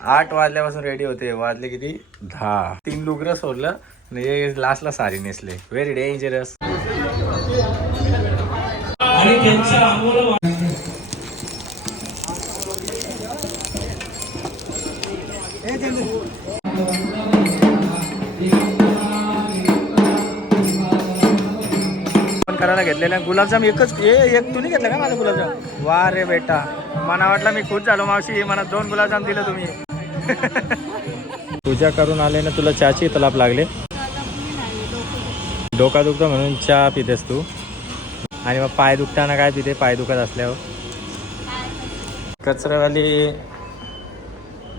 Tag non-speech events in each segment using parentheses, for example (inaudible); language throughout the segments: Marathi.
आठ वाजल्यापासून रेडी होते. वाजले किती? दहा. तीन लुगरं सोडलं आणि हे लास्टला साडी नेसले. व्हेरी डेंजरस करायला घेतलेला गुलाबजाम एकच ए एक तुम्ही घेतलं का माझा गुलाबजाम? वा रे बेटा. मला वाटलं मी खुश झालो मावशी. मला दोन गुलाबजाम दिलं तुम्ही. पूजा करून आले ना तुला चहाची तलाप लागले? डोका दुखतो म्हणून चहा पितेस तू. आणि मग पाय दुखताना काय पिते? पाय दुखत असल्यावर. कचरावाली.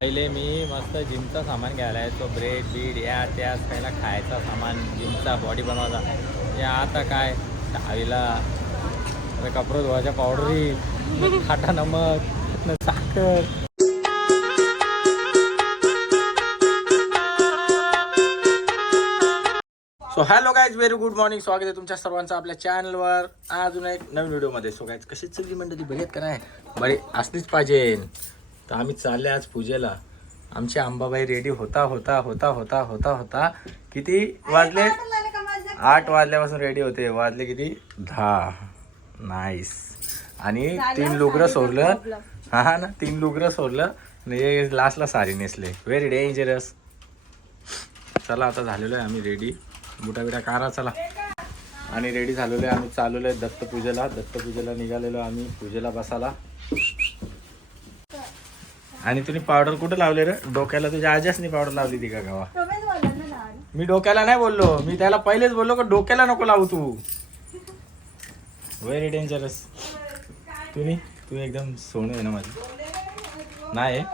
पहिले मी मस्त जिमचा सामान घ्यायला यायचो ब्रेड बीड या त्याच पहिला खायचा सामान जिमचा बॉडी बनवायचा. या आता काय? दहावीला. कपडे धुवायच्या पावडरी खाटा नमक साखर. So hello guys very good morning स्वागत आहे तुमच्या सर्वांचं आपल्या चॅनलवर अजून एक नवीन व्हिडिओमध्ये सो गाईज कशी चालली मंडळी? बघत का नाही? बरी असलीच पाहिजे. तर आम्ही चालले आज पूजेला. आमची अंबाबाई रेडी होता होता होता होता होता होता. किती वाजले? आठ वाजल्यापासून रेडी होते. वाजले किती? दहा. नाईस आणि तीन लुगरं सोडलं. हा हा ना. तीन लुगरं सोडलं. आणि लास्टला साडी नेसले. व्हेरी डेंजरस चला आता झालेलो आहे आम्ही रेडी बुटा बिटा कारा चला. आणि रेडी झालेलो आहे आम्ही चाललेलो आहे दत्तपूजेला. दत्तपूजेला निघालेलो आम्ही पूजेला बसायला. आणि तुम्ही पावडर कुठं लावले रे? डोक्याला तुझ्या आजासनी पावडर लावली ती का गावा? मी डोक्याला नाही बोललो. मी त्याला पहिलेच बोललो का डोक्याला नको लावू तू. व्हेरी डेंजरस तुम्ही? तू एकदम सोनू आहे ना माझी? नाही आहे?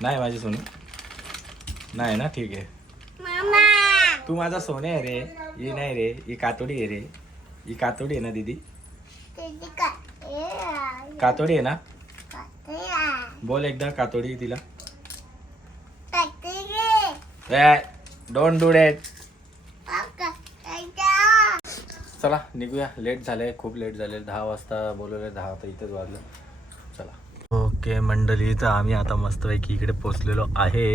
नाही माझी सोनू. नाही ना? ठीक आहे. तू माझा सोने आहे रे. ही नाही रे. ही कातोडी आहे रे. ही कातोडी आहे ना दीदी? कातोडी आहे ना? बोल एकदा कातोडी तिला. डोंट डू डेट चला निघूया. लेट झालंय खूप लेट झाले दहा वाजता बोलवलं दहा आता इथेच वाजलं. चला. ओके मंडळी तर आम्ही आता मस्तपैकी इकडे पोचलेलो आहे.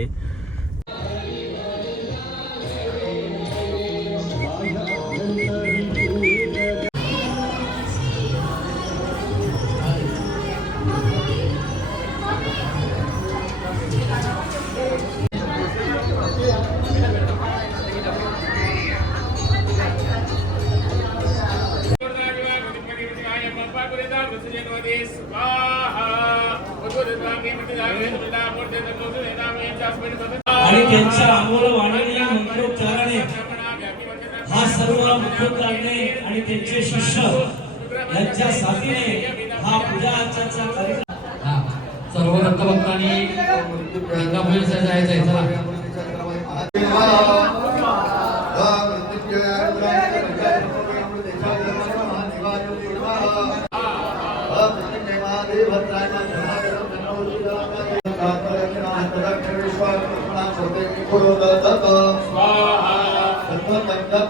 आणि त्यांच्या वाढलेल्या मंत्रोच्चाराने हा सर्व मुखोच्चारणे आणि त्यांचे शिष्य यांच्या साथीने हा पूजा अर्चनाचा कार्यक्रम हा, सर्व दत्तभक्तांनी गंगापूजेसाठी जायचं आहे चला.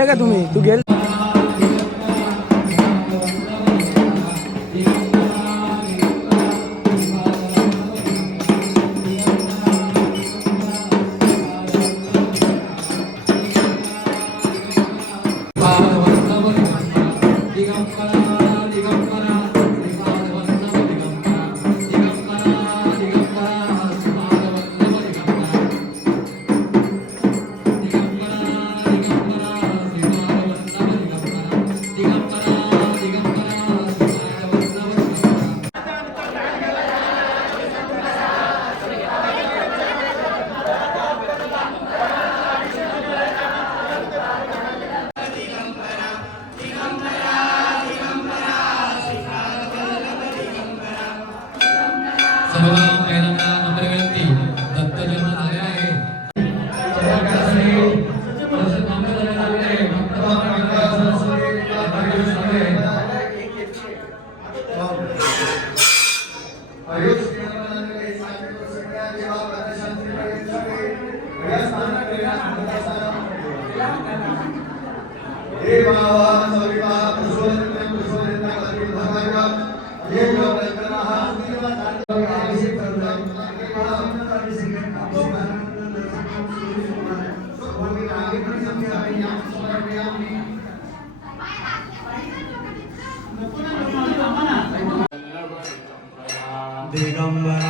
आले का तुम्ही तू गेल दिगंबरा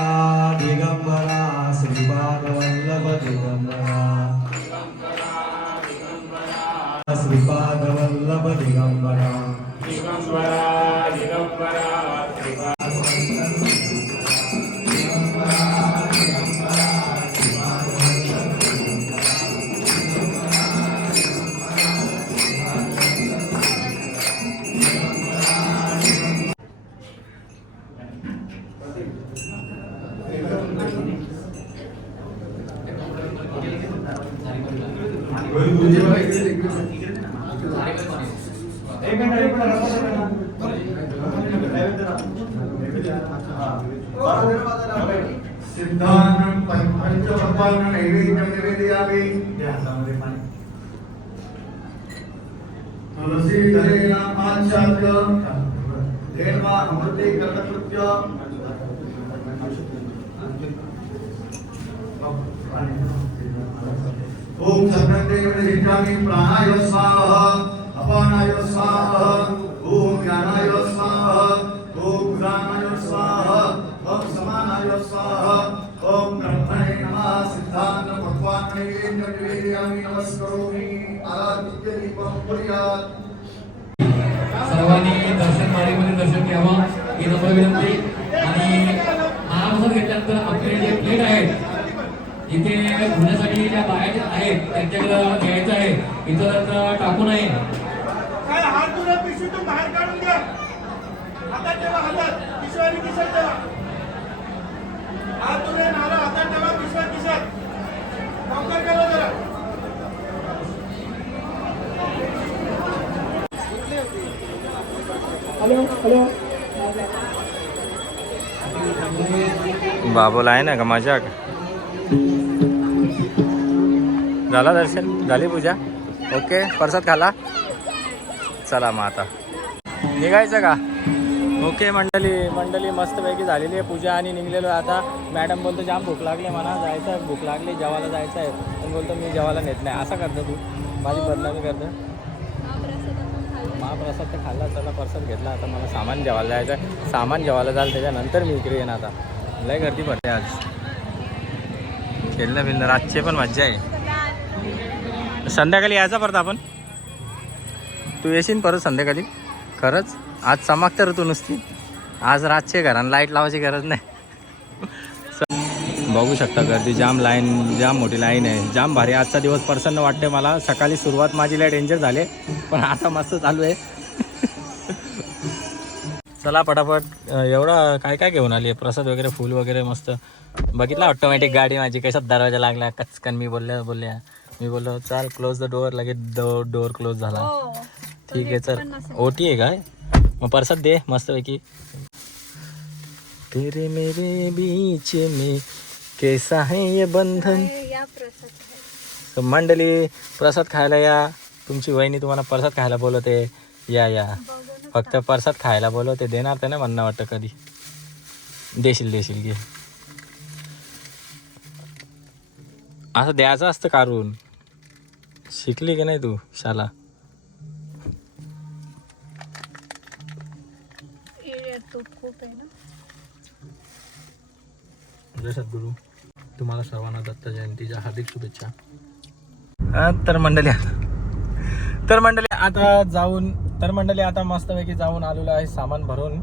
तुलसी धरेना पांचात्य धेन्वा अमृते कर्तकृत्य ओम सप्तते जिज्ञामि प्राणाय स्वाहा अपानाय स्वाहा ओम ज्ञानाय स्वाहा ओम उदानाय स्वाहा ओम समानाय स्वाहा ओम ब्रह्मणे नमः सिद्धांत भगवान सर्वांनी दर्शन माळेमध्ये दर्शन घ्यावं. ही नम्र विनंती. आणि महाप्रसाद घेतल्यानंतर आपले जे प्लेट आहेत इथे धुण्यासाठी ज्या बाया आहेत त्यांच्याकडे घ्यायचं आहे. इथं तर टाकू नये. काय हात तुला पिशवीतून बाहेर काढून घ्या हातात ठेवा हातात. पिशवी आणि खिशात जरा तुला नाला हातात ठेवा पिशव्या खिशात काउंटर करा जरा बाबूला आहे ना का मजाक झाला दर्शन? झाली पूजा? ओके प्रसाद खाला? चला मग आता. निघायचं का? ओके मंडळी मंडळी मस्तपैकी झालेली आहे पूजा आणि निघलेलो आहे आता. मॅडम बोलतो जाम भूक लागली म्हणा जायचं आहे भूक लागली जेवायला जायचं आहे. पण बोलतो मी जेवायला नेत नाही. असं करतो तू. माझी बदनामी करतो. महाप्रसाद तर खाल्ला चला प्रसाद घेतला. आता मला सामान जेवायला जायचं सामान जेवायला जाल त्याच्यानंतर मी इकडे येणार आता. लय गर्दी पडते आज. खेळणं बिलणं रातचे पण मज्जा आहे. संध्याकाळी यायचा परत आपण. तू येशील परत संध्याकाळी? खरंच? आज चमक तर तू नुसती. आज रातचे घरात लाइट लावायची गरज नाही. बघू शकता गर्दी. जाम लाईन जाम मोठी लाईन आहे. जाम भारी. आजचा दिवस प्रसन्न वाटते मला. सकाळी सुरुवात माझी लय डेंजर झाले. पण आता मस्त चालू आहे. चला पटापट. एवढा काय काय घेऊन आली? प्रसाद वगैरे फुल वगैरे मस्त. बघितला ऑटोमॅटिक गाडी माझी. कशात दरवाजा लागला? कचकन. मी बोलल्या बोलल्या. मी बोललो चाल क्लोज द डोअर लगेच डोअर क्लोज झाला. ठीक आहे चल. ओटी आहे काय? मग प्रसाद दे. मस्तपैकी. तेरे मेरे बीच में कैसा है ये बंधन? तर मंडळी प्रसाद खायला या. तुमची वहिनी तुम्हाला प्रसाद खायला बोलवते. या या. फक्त प्रसाद खायला बोलवते. देणार तर नाही म्हणणं वाटतं कधी. देशील देशील घे. असं द्यायचं असतं काढून. शिकली की नाही तू शाला? खूप आहे ना? सद्गुरू तुम्हाला सर्वांना दत्त जयंतीच्या हार्दिक शुभेच्छा. तर मंडळी तर मंडळी आता जाऊन तर मंडळी आता मस्तपैकी जाऊन आलेलो आहे सामान भरून.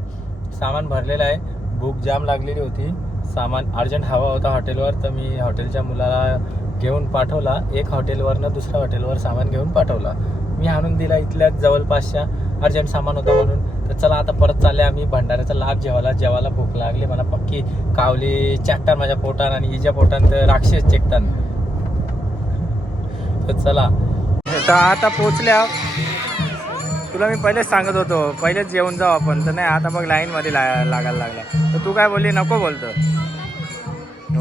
सामान भरलेलं आहे. भूक जाम लागलेली होती. सामान अर्जंट हवा होता हॉटेलवर तर मी हॉटेलच्या मुलाला घेऊन पाठवला. एक हॉटेलवरनं दुसऱ्या हॉटेलवर सामान घेऊन पाठवला. मी आणून दिला इथल्याच जवळपासच्या अर्जंट सामान होता म्हणून. तर चला आता परत चालले आम्ही. भंडाऱ्याचा लाभ जेवायला जेवायला भूक लागली. मला पक्की कावली चॅकटान माझ्या पोटान आणि हिच्या पोटान तर राक्षस चेकतान तर चला. तर आता पोचल्या. तुला मी पहिलेच सांगत होतो पहिलेच जेवून जाऊ आपण. तर नाही आता बघ लाईनमध्ये ला लागायला लागला तर तू काय बोलली नको बोलतो.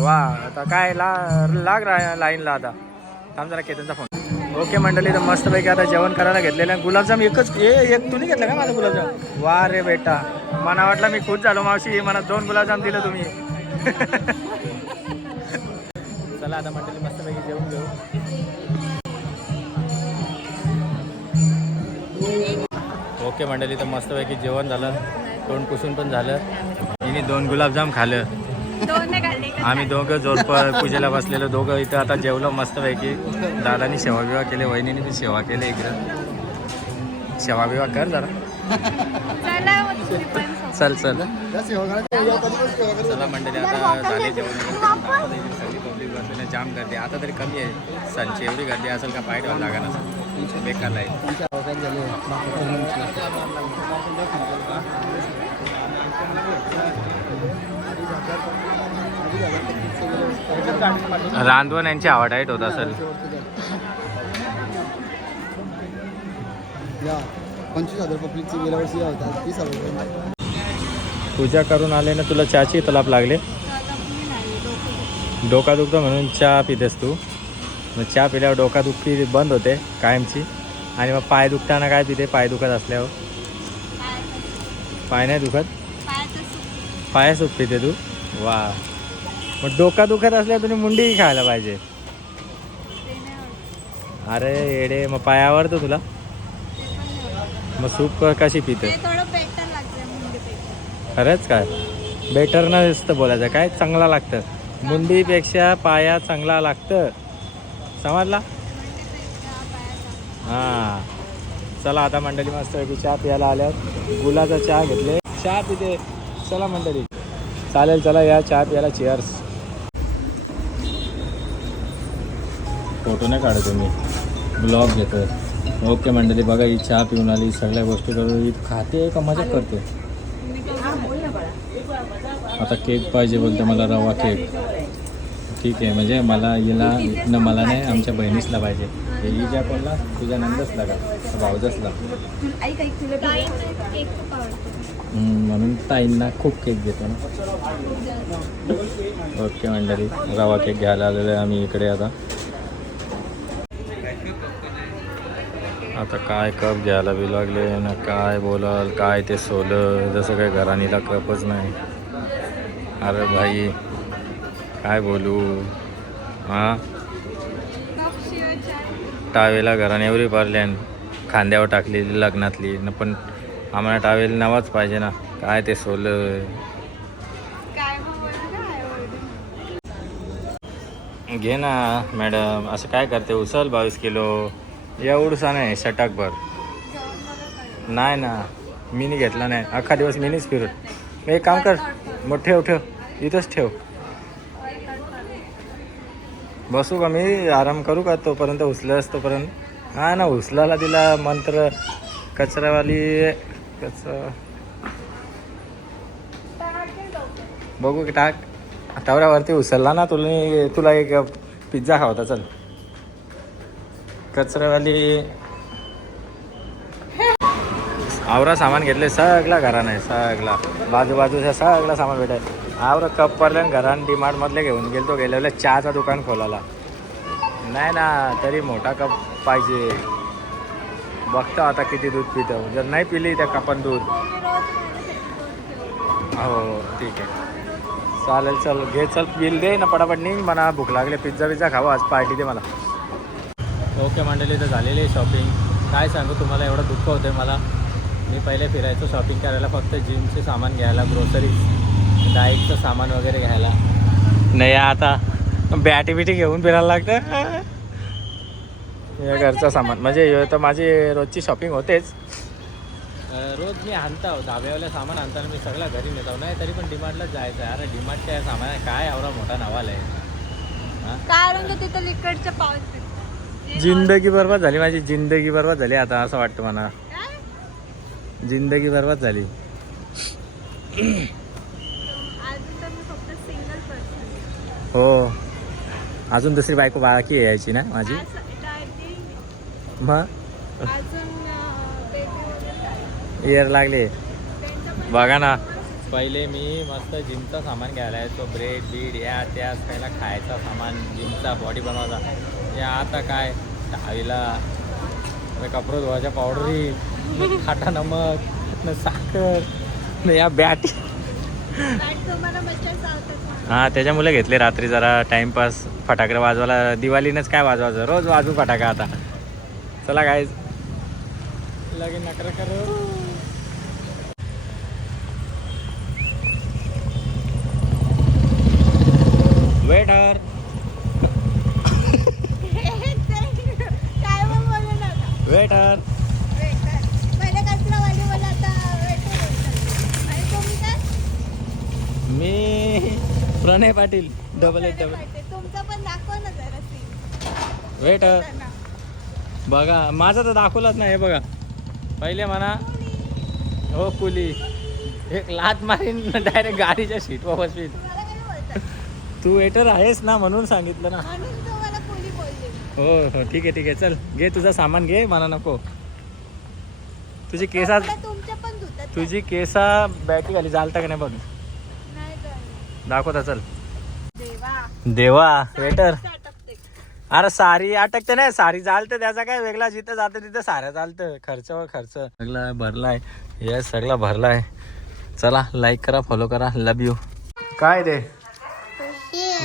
वा आता काय ला लाग रा लाईनला आता. थांब जरा केतनचा फोन ओके मंडळी तर मस्तपैकी आता जेवण करायला घेतलेलं आहे. गुलाबजाम एकच ए एक तुम्ही घेतलं का माझं गुलाबजाम? वा रे बेटा. मला वाटलं मी खुश झालो मावशी. मला दोन गुलाबजाम दिलं तुम्ही. (laughs) चला आता मंडळी मस्तपैकी जेवून घेऊ ओके मंडळी तर मस्तपैकी जेवण झालं. तोंड पुसून पण झालं. हिने दोन गुलाबजाम खाल्लं. आम्ही दोघं जोडप पूजेला बसलेलो. दोघं इथं आता जेवलो मस्तपैकी. दादानी सेवा बिवा केले वहिनीने पण सेवा केली इकडं. सेवा बिवा कर जरा. चला. चल चल. चला मंडळी आता झाले जेवण सगळी पब्लिक बसलेले जाम गर्दी आता तरी कमी आहे. संची एवढी गर्दी असेल का पाय ठेवायला लागणार बेकार आहे रांधवन यांची आवड आहे होत असेल पंचवीस हजार पब्लिकची गेल्या वर्षी होता तीस हजार पूजा करून आले ना तुला चहाची तलाप लागले? डोका दुखतं म्हणून चहा पितेस तू. मग चहा पिल्यावर डोका दुखी बंद होते कायमची. आणि मग पाय दुखताना काय पिते? पाय दुखत असल्यावर. पाय नाही दुखत? पाय सूप पिते तू. वा. मग डोका दुखत असल्यावर तुम्ही मुंडी खायला पाहिजे. अरे येडे मग पाय आवडतं तुला? मग सूप क- कशी पिते? खरंच काय? बेटर नसतं बोलायचं. काय चांगला लागतं? मुंडीपेक्षा पाया चांगला लागतं. समजला? हां. चला आता मंडळी मस्त पैकी चहा प्यायला आल्यावर गुलाचा चहा घेतले. चहा पिते. चला मंडळी. चालेल चला या चहा प्यायला. चेअर्स फोटो नाही काढत तुम्ही. ब्लॉग घेतो ओके मंडळी बघा ही चहा पिऊन आली सगळ्या गोष्टी करून ही खाते का मजा करते? आता केक पाहिजे बोलते मला रवा केक ठीक आहे म्हणजे मला हिला न मला नाही आमच्या बहिणीसला पाहिजे. हे हिच्या कोणला? तुझ्या नंदसला का? भाऊजसला. म्हणून ताईंना खूप केक देतो ना. ओके मंडळी रवा केक घ्यायला आलेलो आहे आम्ही इकडे आता. आता काय कप घ्यायला बी लागले ना काय बोलाल काय ते सोलं जसं काय घराणीला कपच नाही. अरे भाई काय बोलू? हां टावेला घराने एवढी खांद्यावर टाकलेली लग्नातली. न पण आम्हाला टावेल नवाच पाहिजे ना. काय ते सोलं घे ना मॅडम. असं काय करते? उचल बावीस किलो. एवढसा नाही षटकभर नाही ना मीनी घेतला नाही. अख्खा दिवस मीनीच फिरत. एक काम कर. मग ठेव ठेव. इथंच ठेव. बसू का मी? आराम करू का तोपर्यंत? उचलस तोपर्यंत? हा ना उचलाला दिला मंत्र. कचरावाली कचरा बघू की टाक. टावऱ्यावरती उचलला ना तुला तुला एक पिझ्झा खावता चल. कचरावाली. आवरा सामान घेतले सगळा घरानं आहे सगळा. बाजूबाजूचा सगळा सामान भेटाय. आवरा कप घरान डिमार्टमधले घेऊन गेलो तो गेल्यावर चहाचं दुकान खोलाला नाही ना तरी मोठा कप पाहिजे. बघतो आता किती दूध पितो. जर नाही पिली त्या कपात दूध. हो ठीक आहे. चालेल चल घे चल बिल दे ना पटापट नाही मला भूक लागली पिझ्झा पिझ्झा खावा आज पार्टी दे मला. ओके मंडळी तर झालेली आहे शॉपिंग काय सांगू तुम्हाला एवढं दुःख होतं मला. मी पहिले फिरायचो शॉपिंग करायला फक्त जिमचे सामान घ्यायला ग्रोसरीज डाईटचं सामान वगैरे घ्यायला. नाही आता बॅटी बिटी घेऊन फिरायला लागतं. या घरचं सामान. म्हणजे तर माझी रोजची शॉपिंग होतेच. रोज मी आणता धाब्यावाल्या सामान आणताना मी सगळं घरी नेतो. नाही तरी पण डिमार्टलाच जायचं आहे. अरे डिमार्ट काय सामान आहे काय एवढा मोठा नावाला आहे. कारण तिथं लिकडच्या पाऊस पडतो. जिंदगी बरबाद झाली माझी जिंदगी बरबाद झाली आता असं वाटतं मला? जिंदगी बरबाद झाली. अजून तर मी फक्त सिंगल पर्सन हो. अजून दुसरी बायको बाकी आहे यायची ना माझी? मग इयर लागले. बघा ना. पहिले मी मस्त जिमचा सामान घ्यायला यायचो. ब्रेड बीड या त्या पहिला खायचा सामान जिमचा बॉडी बनवायचा. या आता काय? न कपडे धुवायच्या पावडरी खाटा नमक न साखर न या बॅटी हां त्याच्यामुळे घेतले रात्री जरा टाइमपास फटाकडे वाजवायला दिवाळीनंच काय वाजवायचं? रोज वाजू फटाका आता. चला काय लगीन नकर करू वेटर काय मग बोलू नका वेटर वेटर पहिले कचरावाली बोला आता वेटर बोलतात आणि तुम्ही काय मी Pranay Patil. Double eight double तुमचं पण दाखव ना जरा scene. वेटर त्यांना. बघा माझं तर दाखवलंच नाही हे बघा. पहिले म्हणा हो कुली एक लात मारीन डायरेक्ट गाडीच्या सीटवर बसवीन. तुम्हाला काय बोलतात? तू वेटर आहेस ना म्हणून सांगितलं ना. म्हणून तुम्हाला कोणी बोलले. हो हो ठीक आहे ठीक आहे. चल घे तुझं सामान घे मला नको. तुझी केसा कपडे तुमचे पण धुतात तुझी केसा बॅटी खाली चालता का नाही बघ. नाही. दाखवता चल. देवा वेटर अरे सारी अटकते नाही सारी चालते त्याचा काय वेगळा जिथं जातं तिथं साऱ्या चालतं. खर्चावर खर्च. सगळा भरलाय. हे सगळा भरलाय. चला लाईक करा फॉलो करा. लव यू काय ते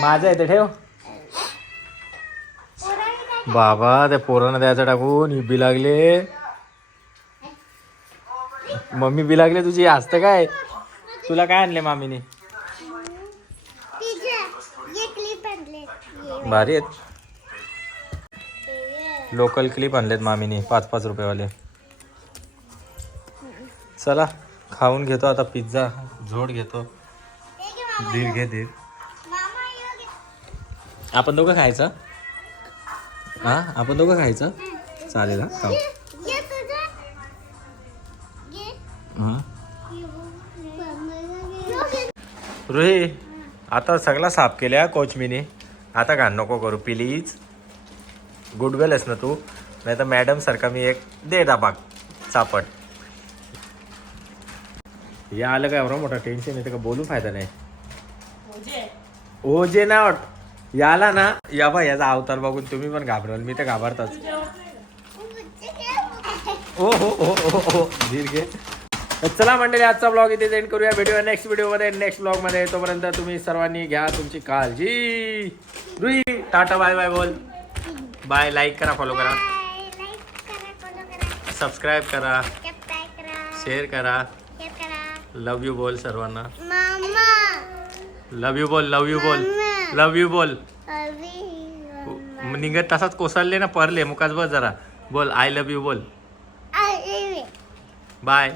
माझं येते ठेव. बाबा त्या पोरानं द्यायचं टाकून ही बी लागले. मम्मी बी लागले तुझी असतं काय? तुला काय आणले मामीने? भारी आहेत. लोकल क्लिप आणलेत मामीने पाच पाच रुपयेवाले. चला खाऊन घेतो आता पिझ्झा झोड घेतो. धीर घे धीर आपण दोघं खायचं? हां? आपण दोघं खायचं? चालेल हा खाऊ. रोही आता सगळा साफ केल्या कोचमीने. आता घाण नको करू प्लीज गुड गर्ल आहेस ना तू? नाही तर मॅडम सारखा मी एक दे दाबाग चापट. या आलं काय एवढं मोठं टेन्शन येतं का बोलू फायदा नाही. ओ जे ना याला ना या बा याचा अवतार बघून तुम्ही पण घाबराल मी तर घाबरताच. ओ हो हो हो हो. धीर घे. चला मंडळी आजचा ब्लॉग इथे एंड करूया. भेटूया नेक्स्ट व्हिडिओमध्ये नेक्स्ट ब्लॉगमध्ये तोपर्यंत तुम्ही सर्वांनी घ्या तुमची काळजी. रुई टाटा बाय बाय बोल. बाय लाईक करा फॉलो करा. सबस्क्राईब करा. शेअर करा. लव यू बोल सर्वांना. लव यू बोल लव यू बोल. लव यू बोल. निघत तसाच कोसळले ना परले मुकाच बस जरा. बोल आय लव यू बोल. बाय